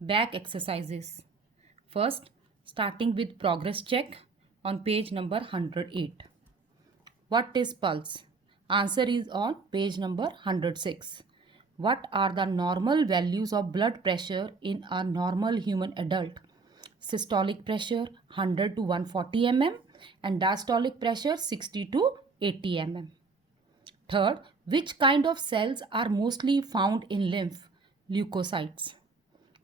back exercises. First, starting with progress check on page number 108. What is pulse? Answer is on page number 106. What are the normal values of blood pressure in a normal human adult? Systolic pressure 100 to 140 mm and diastolic pressure 60 to 80 mm. Third, which kind of cells are mostly found in lymph? Leukocytes.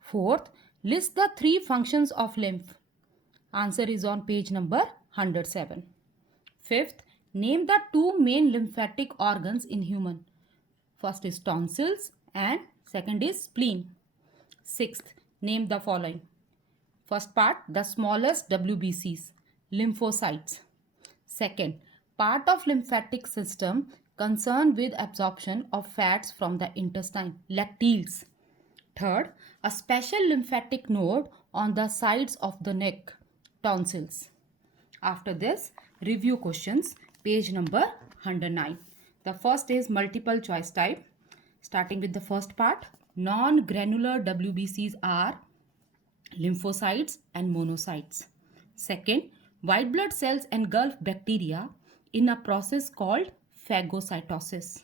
Fourth, list the three functions of lymph. Answer is on page number 107. Fifth, name the two main lymphatic organs in human. First is tonsils and second is spleen. Sixth, name the following. First part, the smallest WBCs, lymphocytes. Second, part of lymphatic system concerned with absorption of fats from the intestine, lacteals. Third, a special lymphatic node on the sides of the neck, tonsils. After this, review questions, page number 109. The first is multiple choice type. Starting with the first part, non-granular WBCs are lymphocytes and monocytes. Second, white blood cells engulf bacteria in a process called phagocytosis.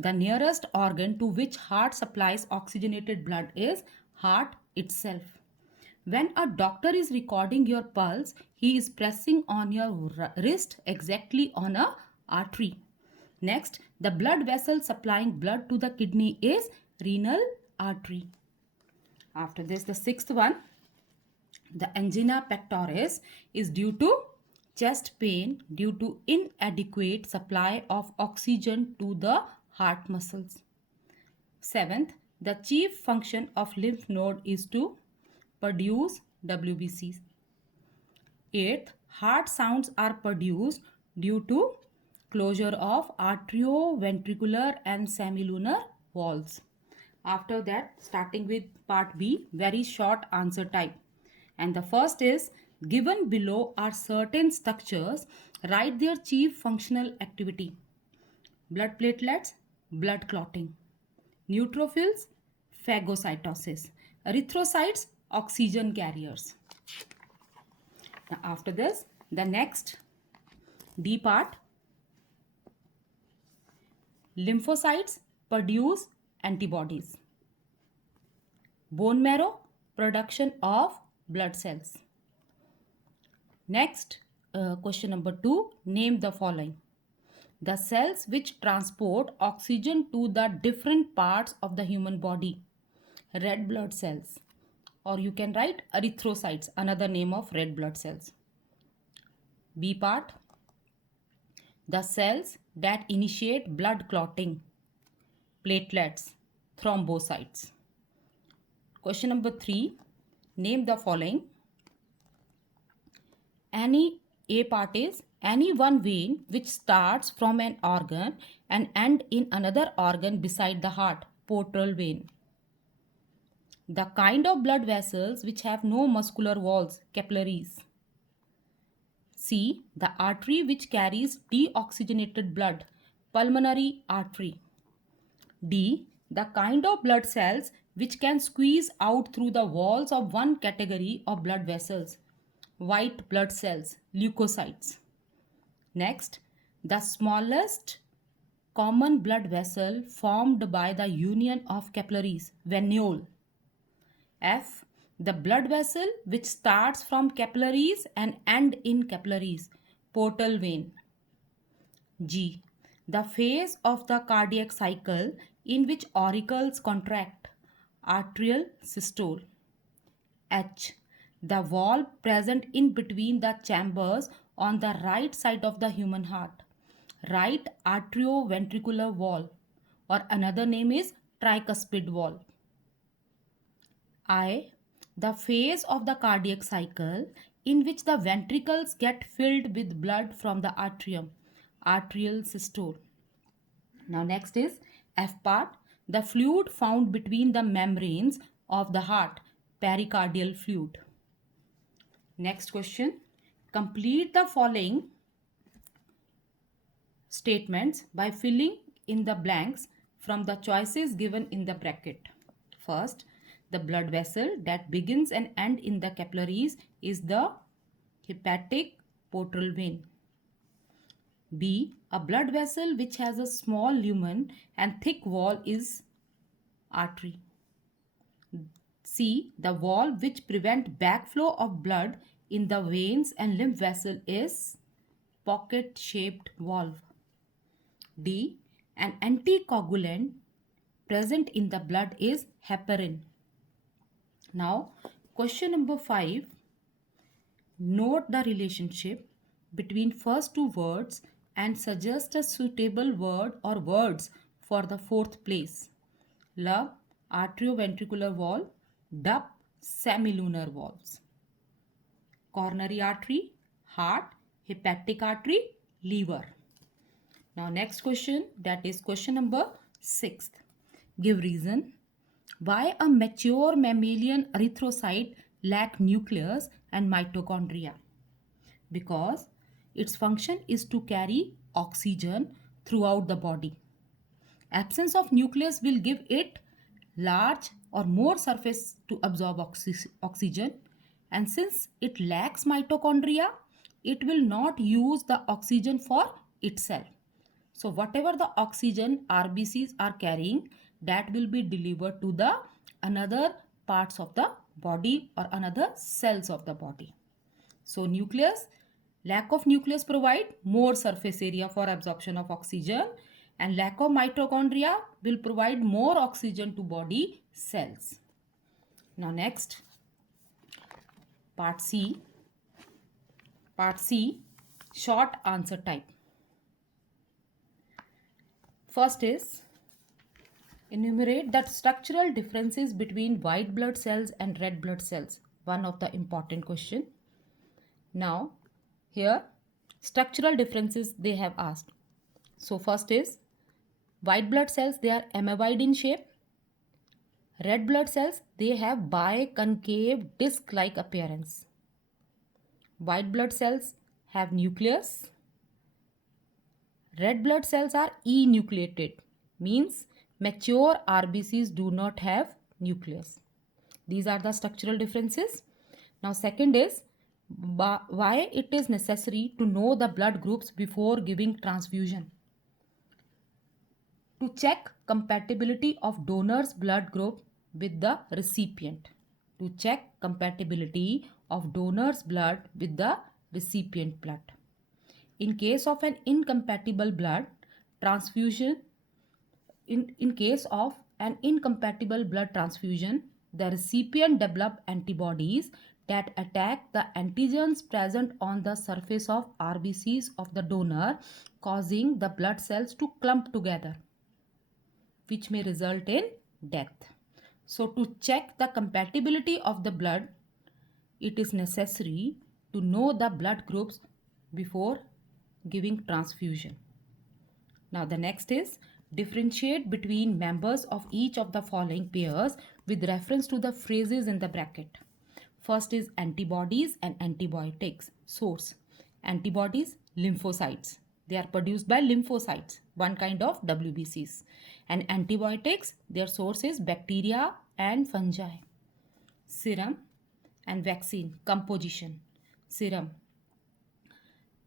The nearest organ to which heart supplies oxygenated blood is heart itself. When a doctor is recording your pulse, he is pressing on your wrist exactly on a artery. Next, the blood vessel supplying blood to the kidney is renal artery. After this, the sixth one, the angina pectoris is due to chest pain due to inadequate supply of oxygen to the heart muscles. Seventh, the chief function of lymph node is to produce WBCs. Eighth, heart sounds are produced due to closure of arterioventricular and semilunar valves. After that, starting with part B, very short answer type. And the first is, given below are certain structures, write their chief functional activity. Blood platelets, blood clotting. Neutrophils, phagocytosis. Erythrocytes, oxygen carriers. Now after this, the next D part, lymphocytes produce antibodies. Bone marrow, production of blood cells. Next, question number 2, name the following. The cells which transport oxygen to the different parts of the human body. Red blood cells, or you can write erythrocytes, another name of red blood cells. B part, the cells that initiate blood clotting. Platelets, thrombocytes. Question number 3, name the following. A part is any one vein which starts from an organ and end in another organ beside the heart, portal vein. The kind of blood vessels which have no muscular walls, capillaries. C, the artery which carries deoxygenated blood, pulmonary artery. D, the kind of blood cells which can squeeze out through the walls of one category of blood vessels, white blood cells, leukocytes. Next, the smallest common blood vessel formed by the union of capillaries, venule. F, the blood vessel which starts from capillaries and end in capillaries, portal vein. G, the phase of the cardiac cycle in which auricles contract, atrial systole. H, the wall present in between the chambers on the right side of the human heart, right atrioventricular wall, or another name is tricuspid wall. I, the phase of the cardiac cycle in which the ventricles get filled with blood from the atrium, atrial systole. Now next is F part, the fluid found between the membranes of the heart, pericardial fluid. Next question, complete the following statements by filling in the blanks from the choices given in the bracket. First, The blood vessel that begins and ends in the capillaries is the hepatic portal vein. B. A blood vessel which has a small lumen and thick wall is artery. C. The wall which prevent backflow of blood in the veins and lymph vessel is pocket-shaped valve. D. An anticoagulant present in the blood is heparin. Now, question number 5. Note the relationship between first two words and suggest a suitable word or words for the fourth place. Love, arterioventricular valve, DUP, semilunar valves. Coronary artery, heart, hepatic artery, liver. Now next question, that is question number 6. Give reason why a mature mammalian erythrocyte lack nucleus and mitochondria. Because its function is to carry oxygen throughout the body. Absence of nucleus will give it large or more surface to absorb oxygen, and since it lacks mitochondria, it will not use the oxygen for itself. So whatever the oxygen RBCs are carrying, that will be delivered to the another parts of the body or another cells of the body. So nucleus, lack of nucleus provide more surface area for absorption of oxygen, and lack of mitochondria will provide more oxygen to body cells. Now next, part C, short answer type. First is enumerate the structural differences between white blood cells and red blood cells. One of the important question. Now here structural differences they have asked. So first is white blood cells, they are amoeboid in shape. Red blood cells, they have biconcave disc-like appearance. White blood cells have nucleus. Red blood cells are enucleated, means mature RBCs do not have nucleus. These are the structural differences. Now second is why it is necessary to know the blood groups before giving transfusion. To check compatibility of donor's blood group with the recipient. To check compatibility of donor's blood with the recipient blood. In case of an incompatible blood transfusion, in case of an incompatible blood transfusion, the recipient develop antibodies that attack the antigens present on the surface of RBCs of the donor, causing the blood cells to clump together, which may result in death. So to check the compatibility of the blood, it is necessary to know the blood groups before giving transfusion. Now the next is differentiate between members of each of the following pairs with reference to the phrases in the bracket. First is antibodies and antibiotics. Source: antibodies, lymphocytes. They are produced by lymphocytes, one kind of WBCs. And antibiotics, their source is bacteria and fungi. Serum and vaccine composition. Serum: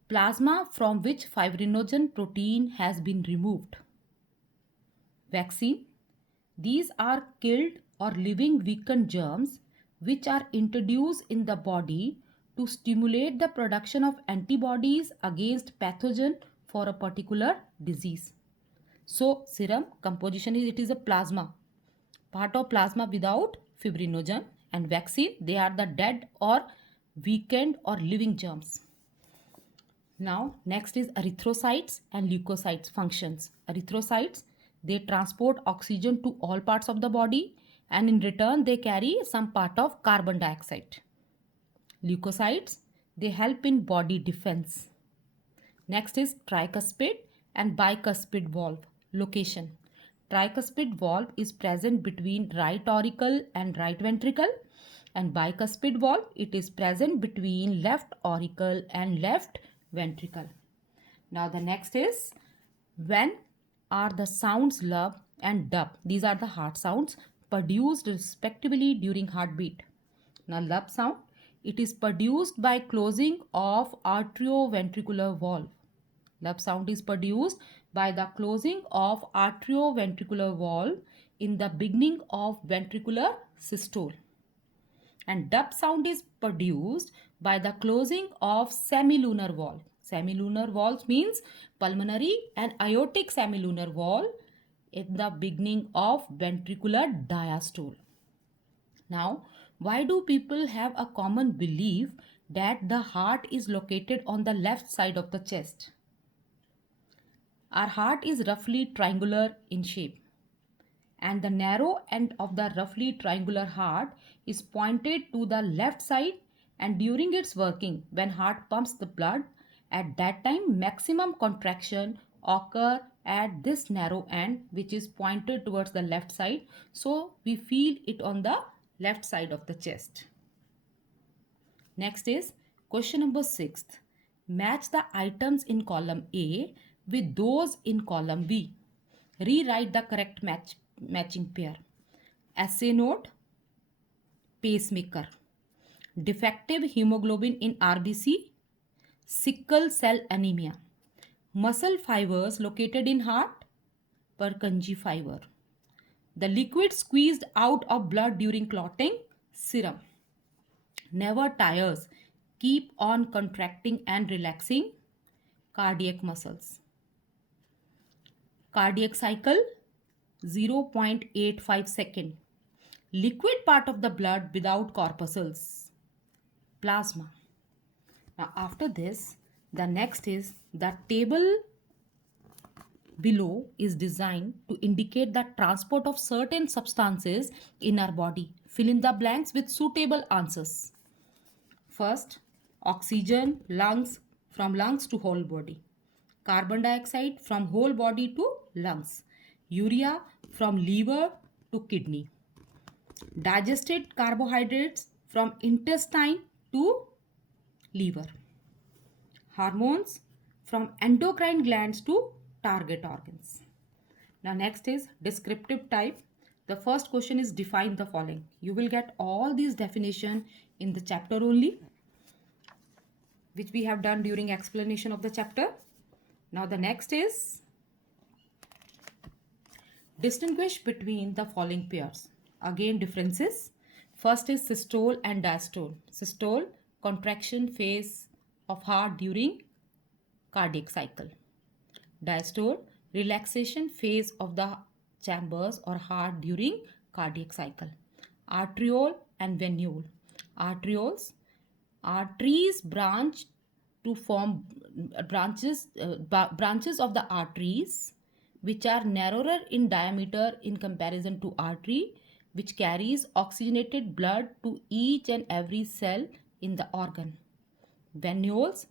plasma from which fibrinogen protein has been removed. Vaccine: these are killed or living weakened germs which are introduced in the body to stimulate the production of antibodies against pathogen for a particular disease. So serum composition is, it is a plasma, part of plasma without fibrinogen, and vaccine, they are the dead or weakened or living germs. Now next is erythrocytes and leukocytes functions. Erythrocytes, they transport oxygen to all parts of the body, and in return they carry some part of carbon dioxide. Leukocytes, they help in body defense. Next is tricuspid and bicuspid valve. Location: tricuspid valve is present between right auricle and right ventricle, and bicuspid valve, it is present between left auricle and left ventricle. Now the next is when are the sounds love and dub. These are the heart sounds produced respectively during heartbeat. Now, LUB sound, it is produced by closing of atrioventricular valve. LUB sound is produced by the closing of atrioventricular valve in the beginning of ventricular systole. And dub sound is produced by the closing of semilunar valve. Semilunar valve means pulmonary and aortic semilunar valve in the beginning of ventricular diastole. Now, why do people have a common belief that the heart is located on the left side of the chest? Our heart is roughly triangular in shape, and the narrow end of the roughly triangular heart is pointed to the left side, and during its working, when heart pumps the blood, at that time maximum contraction occur at this narrow end which is pointed towards the left side, so we feel it on the left side of the chest. Next is question number 6. Match the items in column A with those in column B. Rewrite the correct matching pair. Essay note, pacemaker. Defective hemoglobin in RBC, sickle cell anemia. Muscle fibers located in heart, Purkinje fiber. The liquid squeezed out of blood during clotting, serum. Never tires, keep on contracting and relaxing, cardiac muscles. Cardiac cycle 0.85 second. Liquid part of the blood without corpuscles, plasma. Now after this, the next is the table below is designed to indicate the transport of certain substances in our body. Fill in the blanks with suitable answers. First, oxygen, lungs, from lungs to whole body. Carbon dioxide from whole body to lungs. Urea from liver to kidney. Digested carbohydrates from intestine to liver. Hormones from endocrine glands to target organs. Now next is descriptive type. The first question is define the following. You will get all these definition in the chapter only, which we have done during explanation of the chapter. Now the next is distinguish between the following pairs. Again differences. First is systole and diastole. Systole, contraction phase of heart during cardiac cycle. Diastole, relaxation phase of the chambers or heart during cardiac cycle. Arteriole and venule. Arterioles, arteries branch to form branches of the arteries which are narrower in diameter in comparison to artery, which carries oxygenated blood to each and every cell in the organ. Venules,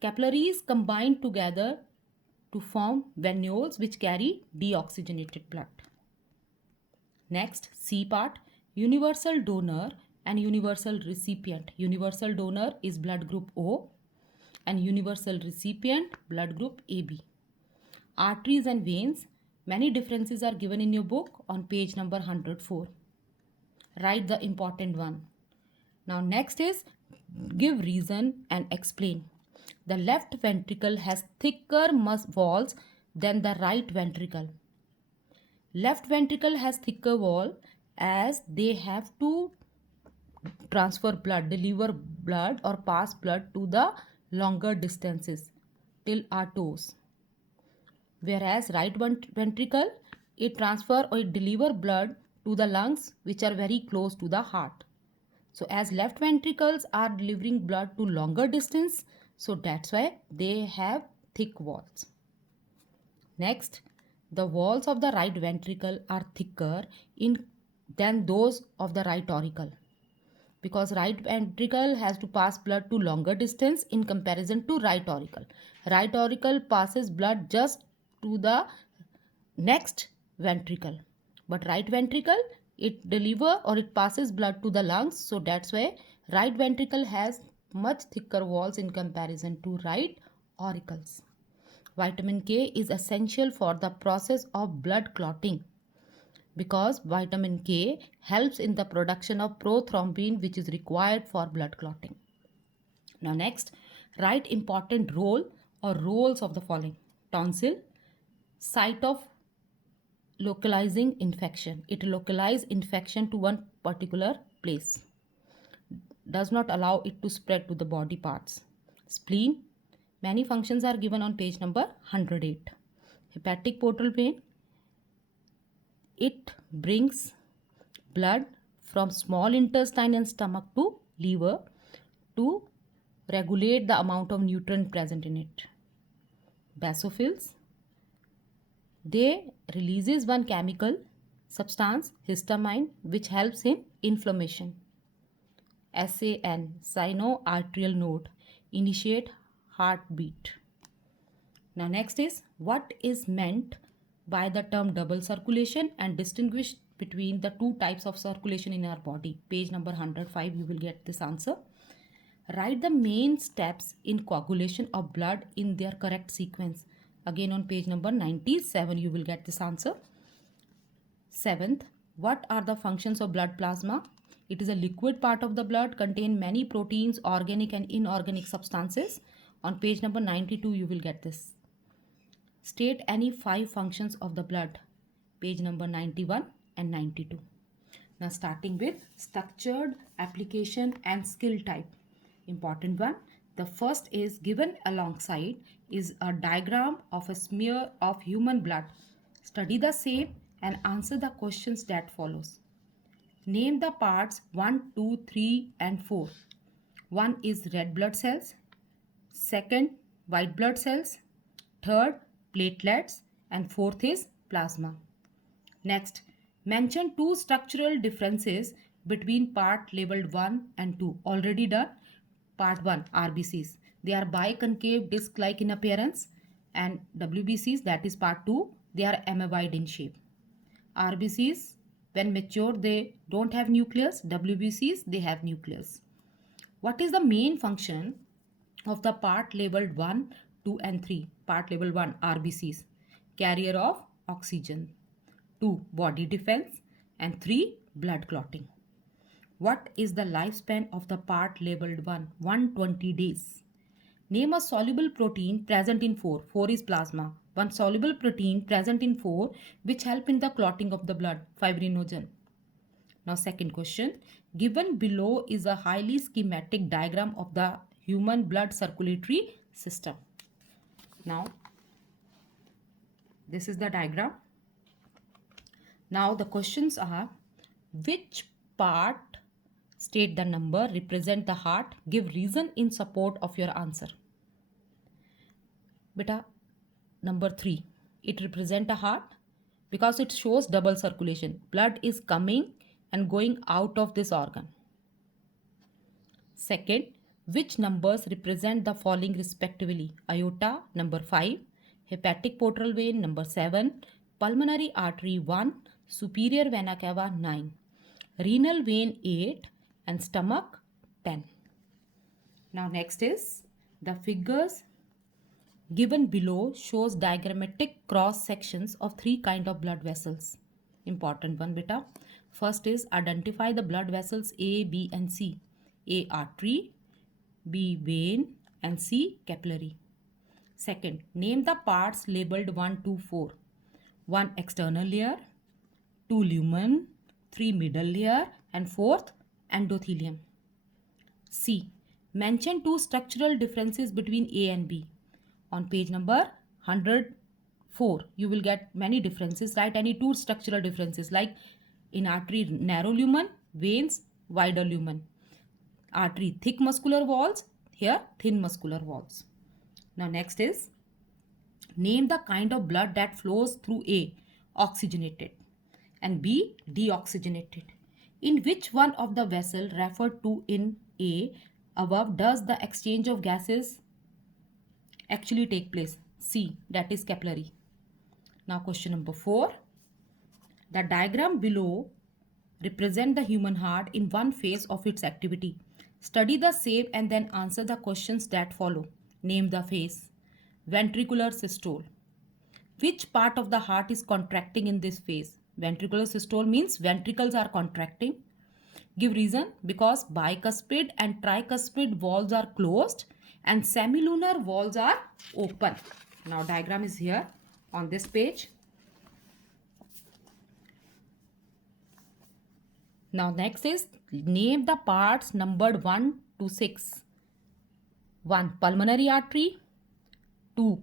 capillaries combine together to form venules which carry deoxygenated blood. Next, C part, universal donor and universal recipient. Universal donor is blood group O and universal recipient blood group AB. Arteries and veins, many differences are given in your book on page number 104. Write the important one. Now next is give reason and explain. The left ventricle has thicker walls than the right ventricle. Left ventricle has thicker wall as they have to transfer blood, deliver blood or pass blood to the longer distances till our toes. Whereas right ventricle, it transfer or it deliver blood to the lungs which are very close to the heart. So as left ventricles are delivering blood to longer distance, so that's why they have thick walls. Next, the walls of the right ventricle are thicker than those of the right auricle, because right ventricle has to pass blood to longer distance in comparison to right auricle. Right auricle passes blood just to the next ventricle, but right ventricle, it deliver or it passes blood to the lungs, so that's why right ventricle has much thicker walls in comparison to right auricles. Vitamin K is essential for the process of blood clotting. because vitamin K helps in the production of prothrombin, which is required for blood clotting. Now next, write important role or roles of the following. Tonsil, site of localizing infection. It localizes infection to one particular place. Does not allow it to spread to the body parts. Spleen, many functions are given on page number 108. Hepatic portal vein, it brings blood from small intestine and stomach to liver to regulate the amount of nutrient present in it. Basophils, they releases one chemical substance, histamine, which helps in inflammation. SAN, sinoarterial node, initiate heartbeat. Now next is what is meant by the term double circulation and distinguish between the two types of circulation in our body. Page number 105, you will get this answer. Write the main steps in coagulation of blood in their correct sequence. Again on page number 97, you will get this answer. 7th, what are the functions of blood plasma? It is a liquid part of the blood, contain many proteins, organic and inorganic substances. On page number 92, you will get this. State any 5 functions of the blood. Page number 91 and 92. Now starting with structured application and skill type. Important one. The first is given alongside is a diagram of a smear of human blood. Study the same and answer the questions that follows. Name the parts 1, 2, 3 and 4. 1 is red blood cells. 2nd, white blood cells. 3rd, platelets. And 4th is plasma. Next, mention 2 structural differences between part labeled 1 and 2. Already done. Part 1, RBCs. They are biconcave disc-like in appearance, and WBCs, that is part 2, they are amoeboid in shape. RBCs, when mature, they don't have nucleus. WBCs, they have nucleus. What is the main function of the part labeled 1, 2 and 3? Part labeled 1, RBCs, carrier of oxygen. 2, body defense. And 3, blood clotting. What is the lifespan of the part labeled 1? 120 days. Name a soluble protein present in 4. 4 is plasma. One soluble protein present in 4 which help in the clotting of the blood. Fibrinogen. Now second question. Given below is a highly schematic diagram of the human blood circulatory system. Now this is the diagram. Now the questions are, which part, state the number, represent the heart, give reason in support of your answer. Beta, number 3, it represent a heart because it shows double circulation. Blood is coming and going out of this organ. Second, which numbers represent the following respectively? Aorta, number 5, hepatic portal vein, number 7, pulmonary artery 1, superior vena cava 9, renal vein 8, and stomach 10. Now next is the figures given below shows diagrammatic cross sections of 3 kind of blood vessels. Important one beta. First is identify the blood vessels A, B and C. A, artery, B, vein and C, capillary. Second, name the parts labeled 1, 2, 4. 1, external layer, 2, lumen, 3, middle layer and 4th, endothelium. C. Mention 2 structural differences between A and B. On page number 104, you will get many differences. Write any 2 structural differences, like in artery narrow lumen, veins wider lumen. Artery thick muscular walls, here thin muscular walls. Now next is, name the kind of blood that flows through A, oxygenated, and B, deoxygenated. In which one of the vessel referred to in A above does the exchange of gases actually take place? C, that is capillary. Now question number 4. The diagram below represent the human heart in one phase of its activity. Study the same and then answer the questions that follow. Name the phase. Ventricular systole. Which part of the heart is contracting in this phase? Ventricular systole means ventricles are contracting. Give reason: because bicuspid and tricuspid walls are closed and semilunar walls are open. Now diagram is here on this page. Now next is name the parts numbered 1 to 6. 1. Pulmonary artery. 2.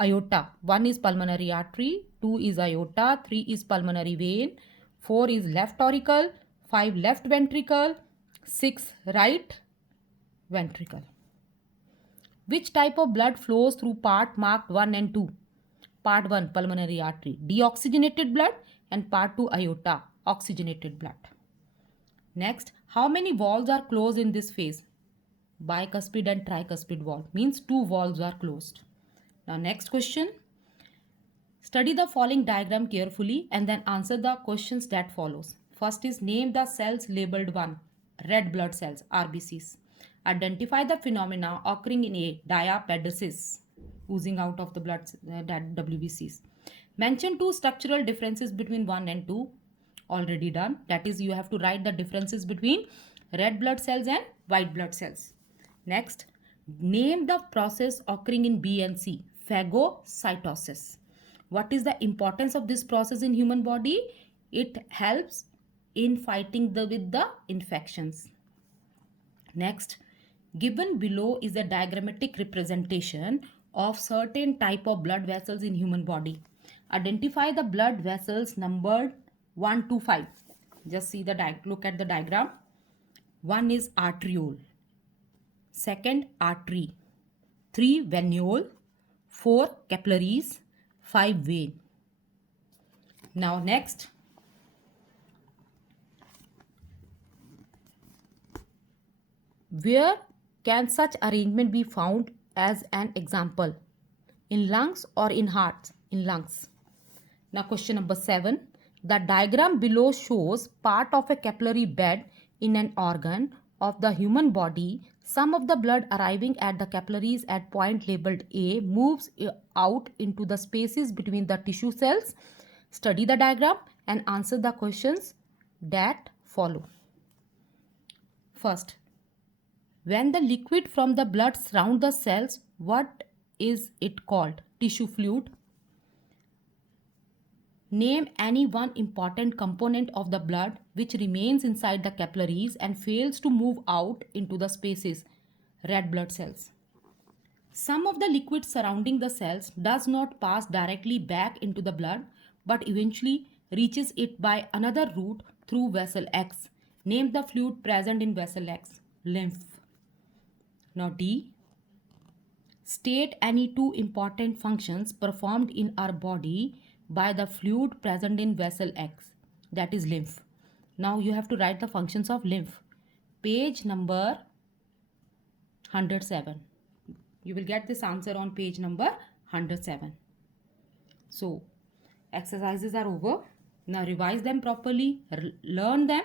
Aorta. 1 is pulmonary artery. 2 is aorta. 3 is pulmonary vein. 4 is left auricle. 5 left ventricle. 6 right ventricle. Which type of blood flows through part marked 1 and 2? Part 1 pulmonary artery, deoxygenated blood, and part 2 aorta, oxygenated blood. Next, how many valves are closed in this phase? Bicuspid and tricuspid valve, means 2 valves are closed. Now next question. Study the following diagram carefully and then answer the questions that follows. First is name the cells labeled 1, red blood cells, RBCs. Identify the phenomena occurring in A, diapedesis, oozing out of the blood, WBCs. Mention 2 structural differences between 1 and 2, already done. That is, you have to write the differences between red blood cells and white blood cells. Next, name the process occurring in B and C, phagocytosis. What is the importance of this process in human body? It helps in fighting with the infections. Next, given below is a diagrammatic representation of certain type of blood vessels in human body. Identify the blood vessels numbered 1 to 5. Just see the look at the diagram. 1 is arteriole. 2nd, artery. 3, venule. 4, capillaries. 5, vein. Now next, where can such arrangement be found as an example? In lungs or in hearts? In lungs. Now question number 7. The diagram below shows part of a capillary bed in an organ of the human body. Some of the blood arriving at the capillaries at point labeled A moves out into the spaces between the tissue cells. Study the diagram and answer the questions that follow. First, when the liquid from the blood surrounds the cells, what is it called? Tissue fluid. Name any one important component of the blood which remains inside the capillaries and fails to move out into the spaces. Red blood cells. Some of the liquid surrounding the cells does not pass directly back into the blood but eventually reaches it by another route through vessel X. Name the fluid present in vessel X. Lymph. Now D. State any 2 important functions performed in our body by the fluid present in vessel X, that is lymph. Now you have to write the functions of lymph. Page number 107. You will get this answer on page number 107. So exercises are over. Now revise them properly, learn them